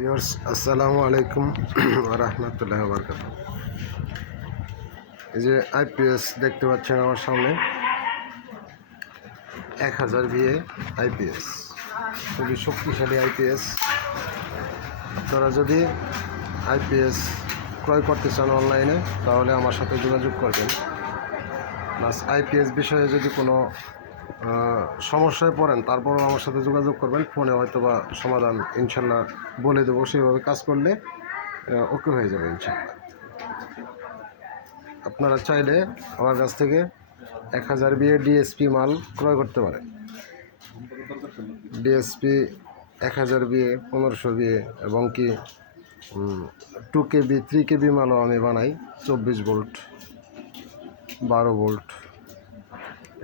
Viewers আসসালামু আলাইকুম ওয়া রাহমাতুল্লাহি ওয়া বারাকাতুহু। এই যে আইপিএস দেখতে পাচ্ছেন আমার সামনে 1000 VA আইপিএস, খুবই শক্তিশালী আইপিএস। আপনারা যদি আইপিএস ক্রয় করতে চান অনলাইনে তাহলে আমার সাথে যোগাযোগ করবেন। প্লাস আইপিএস বিষয়ে যদি কোনো সমস্যায় পড়েন তারপরও আমার সাথে যোগাযোগ করবেন, ফোনে হয়তো বা সমাধান ইনশাল্লাহ বলে দেবো। সেইভাবে কাজ করলে ওকে হয়ে যাবে ইনশাল্লাহ। আপনারা চাইলে আমার কাছ থেকে 1000 VA ডিএসপি মাল ক্রয় করতে পারেন। ডিএসপি 1000 VA, 1500 VA এবং কি 2 KB 3 KB মালও আমি বানাই। 24 ভোল্ট, 12 ভোল্ট।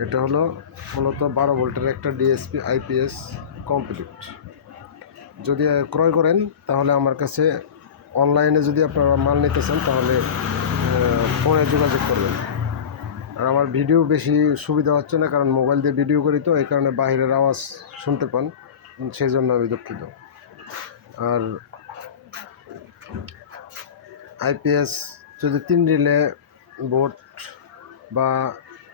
এটা হলো মূলত 12 ভোল্টের একটা ডিএসপি আইপিএস কমপ্লিট। যদি ক্রয় করেন তাহলে আমার কাছে অনলাইনে যদি আপনারা মাল নিতে চান তাহলে ফোনে যোগাযোগ করবেন। আর আমার ভিডিও বেশি সুবিধা হচ্ছে না, কারণ মোবাইল দিয়ে ভিডিও করি, তো এই কারণে বাইরের আওয়াজ শুনতে পান, সেই জন্য আমি দুঃখিত। আর আইপিএস যদি 3 রিলে বোর্ড বা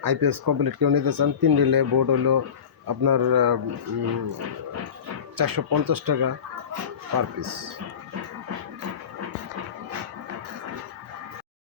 আইপিএস কমপ্লিট কেউ নিতে চান, 3 রিলে বোর্ড হলো আপনার 450 টাকা পার পিস।